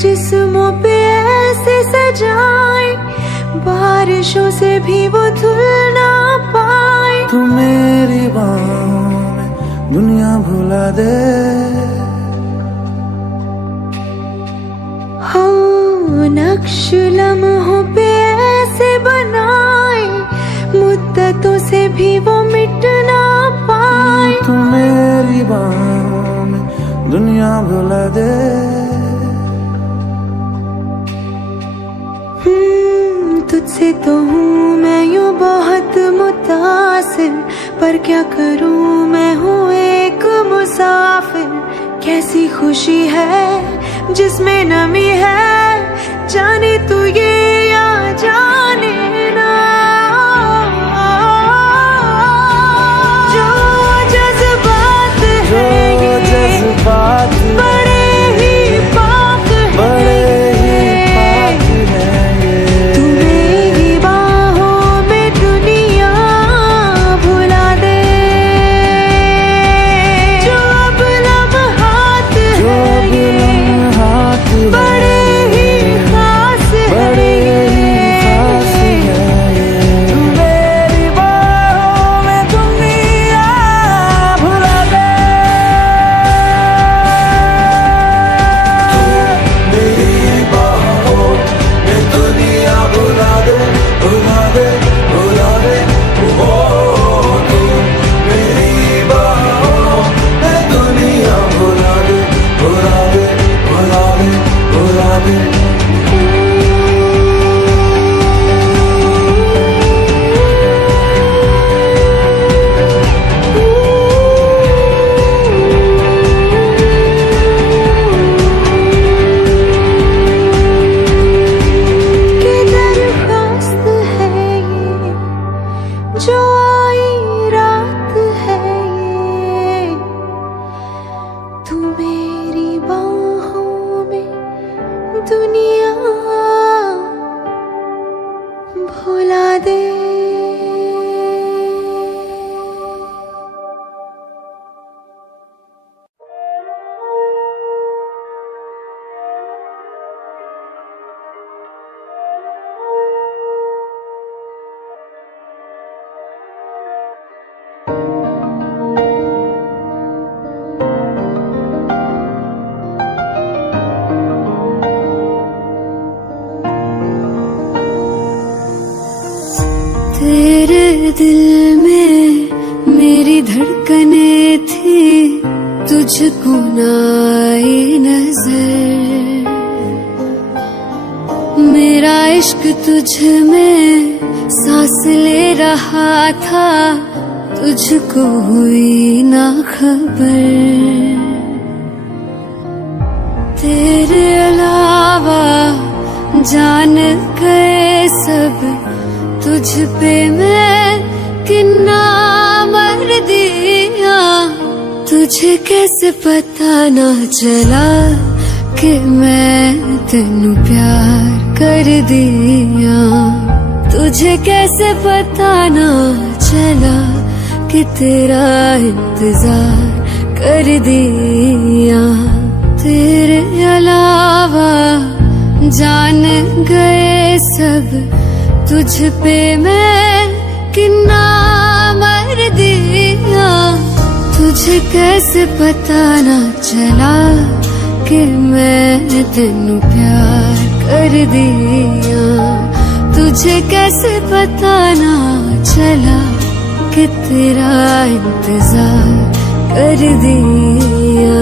जिस्मों पे ऐसे सजाए, बारिशों से भी वो धुल ना पाए। तू मेरी बाहों में दुनिया भुला दे। हो नक्श लम्हों पे ऐसे बनाए, मुद्दतों से भी वो मिट ना पाए। तू मेरी बाहों में दुनिया भुला दे। तुझसे तो हूँ मैं यूँ बहुत मुतासिर, पर क्या करूँ मैं हूँ एक मुसाफिर। कैसी खुशी है जिसमें नमी है, जाने तू ये या जाने ना। जो जज्बात है ये जज्बात बड़े ही पाक है। तेरे दिल में मेरी धड़कने थी, तुझको ना आई नजर। मेरा इश्क तुझ में सांस ले रहा था, तुझको हुई ना खबर। तेरे अलावा जान गए सब, तुझ पे मैं किन्ना मर दिया। तुझे कैसे पता ना चला कि मैं तेनू प्यार कर दिया। तुझे कैसे पता ना चला कि तेरा इंतजार कर दिया। तेरे अलावा जान गए सब, तुझ पे मैं किन्ना मर दिया। तुझे कैसे पता ना चला कि मैं तेनू प्यार कर दिया। तुझे कैसे पता ना चला कि तेरा इंतजार कर दिया।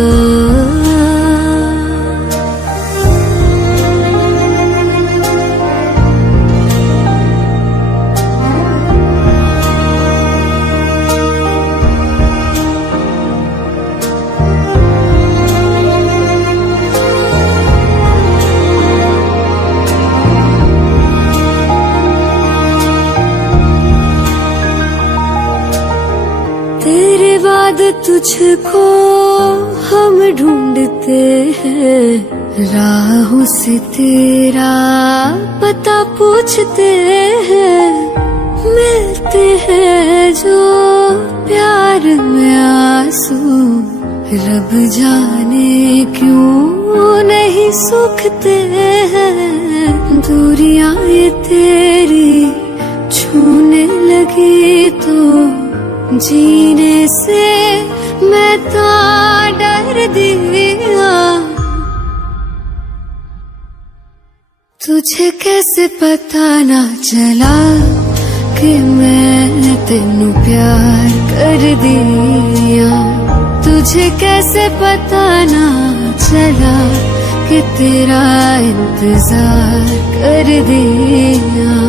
तेरे बाद तुझको हम ढूंढते हैं, राहों से तेरा पता पूछते हैं। मिलते हैं जो प्यार में आंसू, रब जाने क्यों नहीं सूखते हैं। दूरियां ये तेरी छूने लगी तो जीने से मैं तो डर दिया। तुझे कैसे पता ना चला कि मैं तेनू प्यार कर दिया। तुझे कैसे पता ना चला कि तेरा इंतजार कर दिया।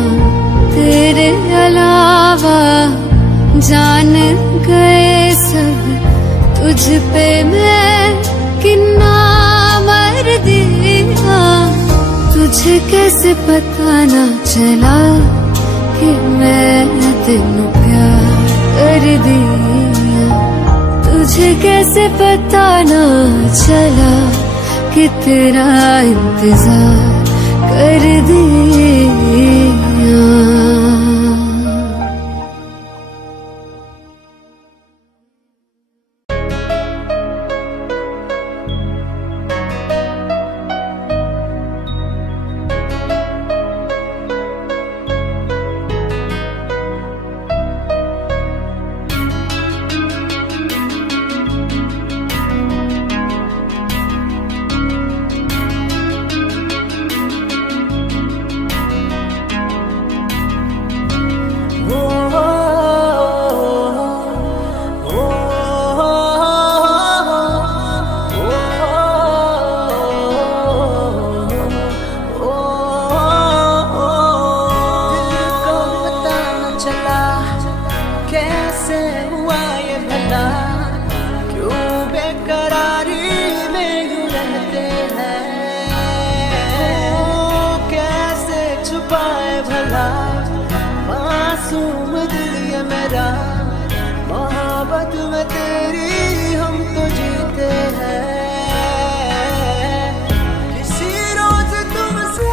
तेरे अलावा जान गए सब, तुझ पे मैं किन्ना मर दिया। तुझे कैसे पता ना चला कि मैं तेनू प्यार कर दिया। तुझे कैसे पता ना चला कि तेरा इंतजार कर दिया। मोहब्बत में तेरी हम तो जीते हैं। किसी रोज तुमसे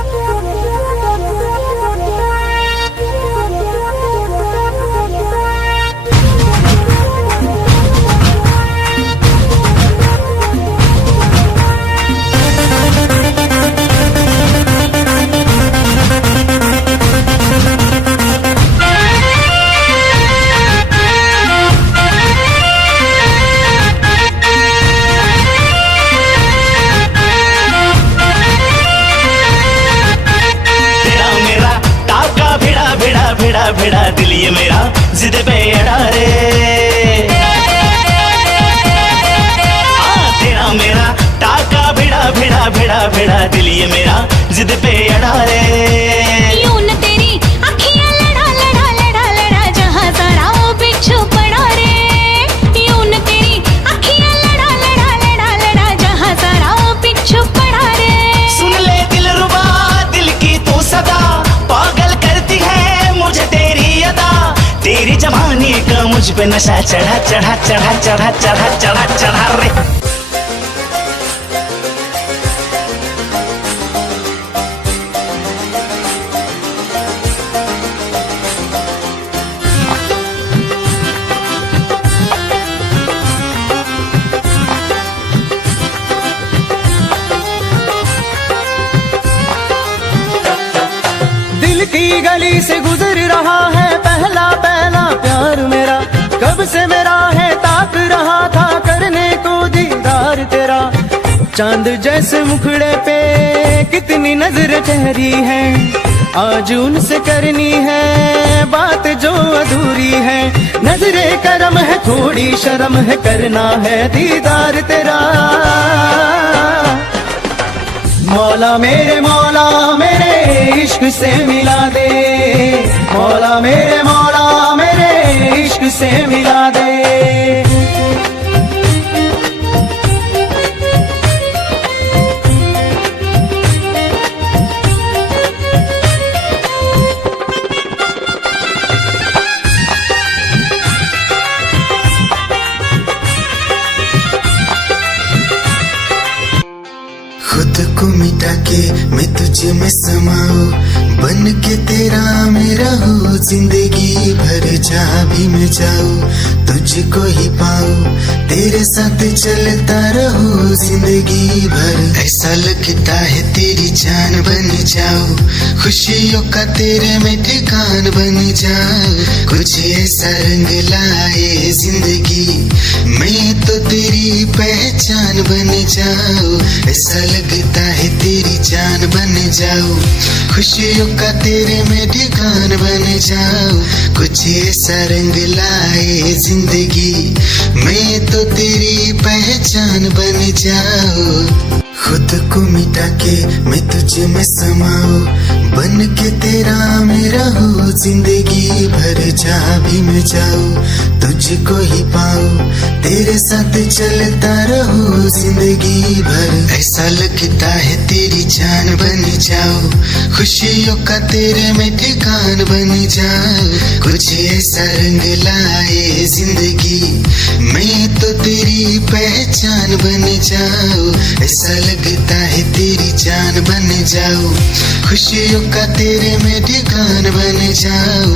भिड़ा दिल ये मेरा जिद पे अड़ा रे। तेरा मेरा टाका भिड़ा दिल ये मेरा जिद पे अड़ा रे। यूं न तेरी अखियां लड़ा जहां सारा वो बिच्छू पड़ा रे। यूं न तेरी अखियां लड़ा जहां सारा वो बिच्छू पड़ा रे। सुन ले दिल रुबा दिल की तू सदा, पागल करती है मुझे तेरी अदा। तेरी जवानी का मुझ पे नशा चढ़ा रे। गली से गुजर रहा है पहला पहला प्यार मेरा, कब से मेरा है ताक रहा था करने को दीदार तेरा। चांद जैसे मुखड़े पे कितनी नजर ठहरी है, आज उनसे करनी है बात जो अधूरी है। नजरे करम है थोड़ी शर्म है, करना है दीदार तेरा। मौला मेरे इश्क से मिला दे, मौला मेरे इश्क से मिला दे। खुद को मिटा के मैं तुझे में समाऊं, बन के तेरा मेरा हो जिंदगी भर। जहाँ भी मैं जाऊं तुझको ही पाऊं, तेरे साथ चलता रहूं जिंदगी भर। ऐसा लगता है तेरी जान बन जाऊं, खुशियों का तेरे में ठिकान बन जाऊं। कुछ ऐसा रंग लाए जिंदगी, मैं तो तेरी पहचान बन जाऊं। ऐसा लगता है तेरी जान बन जाऊं, खुशियों का तेरे में ठिकान बन जाऊं। कुछ ऐसा रंग लाए जिंदगी, मैं तो तेरी पहचान बन जाऊं। खुद को मिटा के मैं तुझे में समाऊं, बन के तेरा मेरा हो जिंदगी भर। जहाँ भी मैं जाऊं तुझको ही पाऊं, तेरे साथ चलता रहूं जिंदगी भर। ऐसा लगता है तेरी जान बन जाऊं, खुशियों का तेरे में ठिकान बन जाऊं। कुछ ऐसा रंग लाए जिंदगी, मैं तो तेरी पहचान बन जाऊं। ऐसा लगता है तेरी जान बन जाऊं, खुशियों का तेरे में ठिकान बन जाऊं।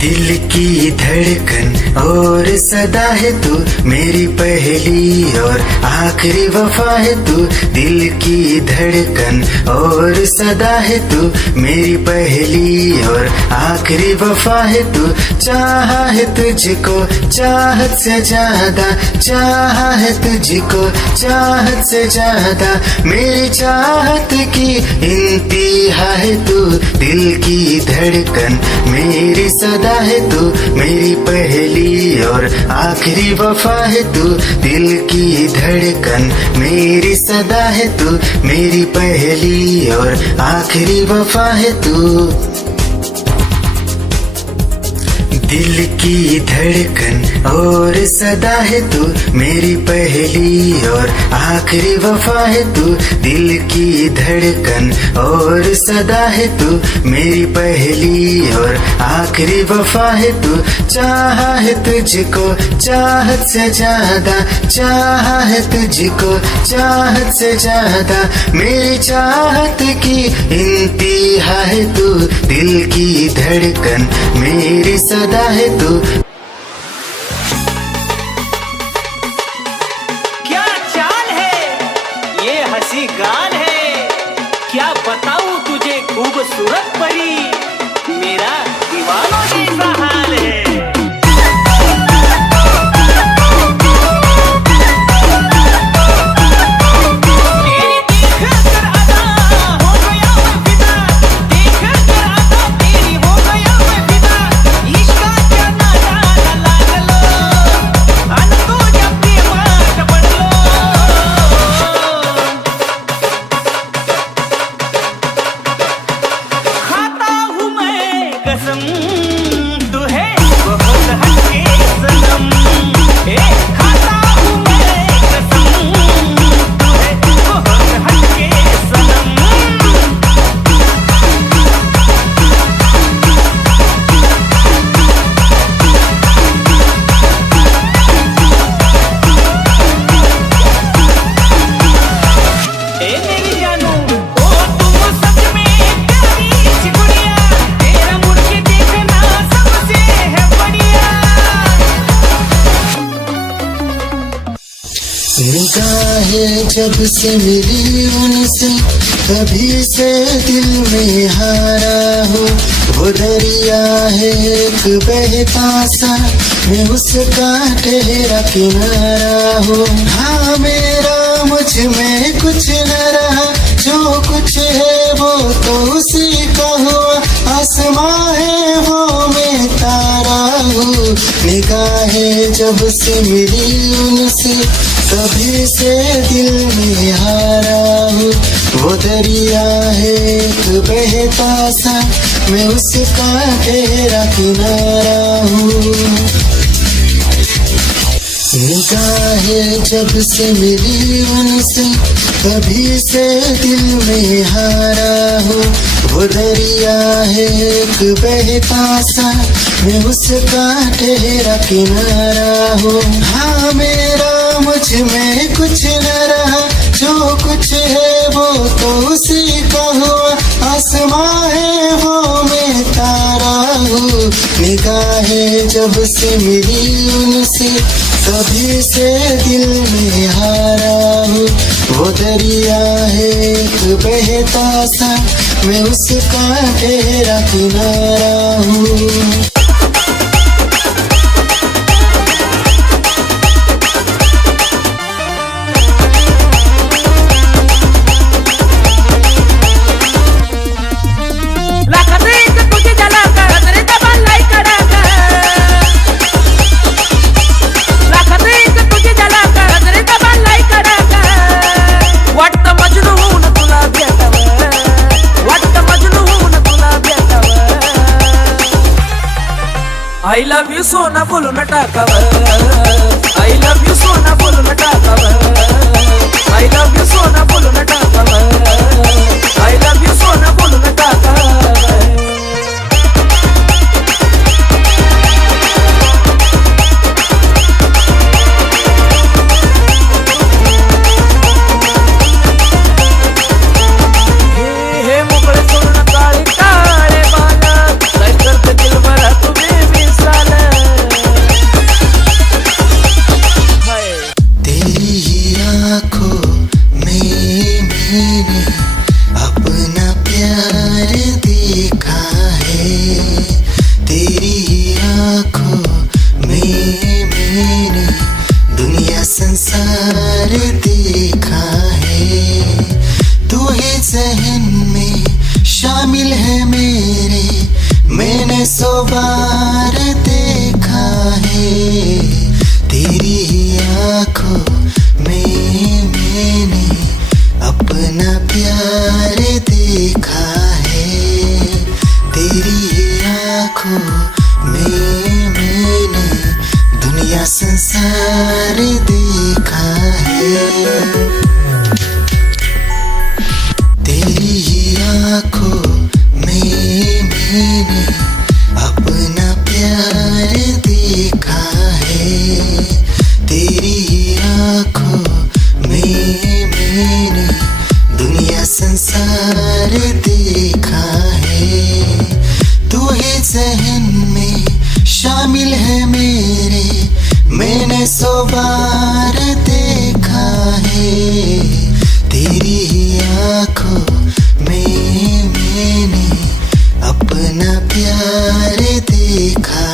दिल की धड़कन और सदा है तू, मेरी पहली और आखिरी वफा है तू। दिल की धड़कन और सदा है तू, मेरी पहली और आखिरी वफा है तू। चाहा है तुझको चाहत से ज्यादा, चाहा है तुझको चाहत से ज्यादा। मेरी चाहत की इंतहा है तू, दिल की धड़कन मेरी सदा है तू। मेरी पहली और आखिरी वफा है तू, दिल की धड़कन मेरी सदा है तू। मेरी पहली और आखिरी वफा है तू। दिल की धड़कन और सदा है तू, मेरी पहली और आखिरी वफा है तू। दिल की धड़कन और सदा है तू, मेरी पहली और आखिरी वफा है तू। चाहा है तुझको चाहत से ज्यादा, चाहा है तुझको चाहत से ज्यादा। मेरी चाहत की इंतहा है तू, दिल की धड़कन मेरी सदा है तू। क्या चाल है ये हंसी गाल है, क्या बताऊं तुझे खूबसूरत परी, मेरा दीवानों जैसा हाल है। इश्क का क्या नाता निगाहें जब से मिली उनसे तभी से दिल में हारा हूँ। वो दरिया है एक बहता सा, मैं उसका ठहरा किनारा हूँ। हाँ मेरा मुझ में कुछ न रहा, जो कुछ है वो तो उसी का हुआ। आसमां है वो मैं तारा हूँ। निगाहें जब से मिली उनसे तभी से दिल में हारा हूँ। वो दरिया है एक बहता सा, मैं उसका ठहरा किनारा हूँ। निगाहें जब से मिली उनसे तभी से दिल में हारा हूँ। वो दरिया है एक बहता सा, मैं उसका ठहरा किनारा हूँ। हाँ मेरा मुझ में कुछ न रहा, जो कुछ है वो तो उसी का हुआ। आसमां है वो मैं तारा हूँ। निगाहें जब से मिली उनसे तभी से दिल में हारा हूँ। वो दरिया है एक बहता सा, मैं उसका ठहरा किनारा हूँ। I love you सोना बोलो न टाकावर। I love you सोना बोलो न टाकावर। I love you सोना बोलो न टाकावर। I love you सोना बोलो न टाकावर। हे मोकळे सोना काळे काळे बाला, काय करते दिल भरा तुम्ही संसार देखा है। तू ही ज़हन में शामिल है मेरे, मैंने 100 बार देखा है। तेरी ही आँखों में मैंने अपना प्यार देखा है। तेरी ही आँखों में मैंने दुनिया संसार देखा है। तेरी ही आँखों में मैंने अपना प्यार देखा है। तेरी ही आँखों में मैंने दुनिया संसार देखा है। तू ही ज़हन में शामिल है मेरे, मैंने 100 बार देखा है। तेरी ही आँखों में मैंने अपना प्यार देखा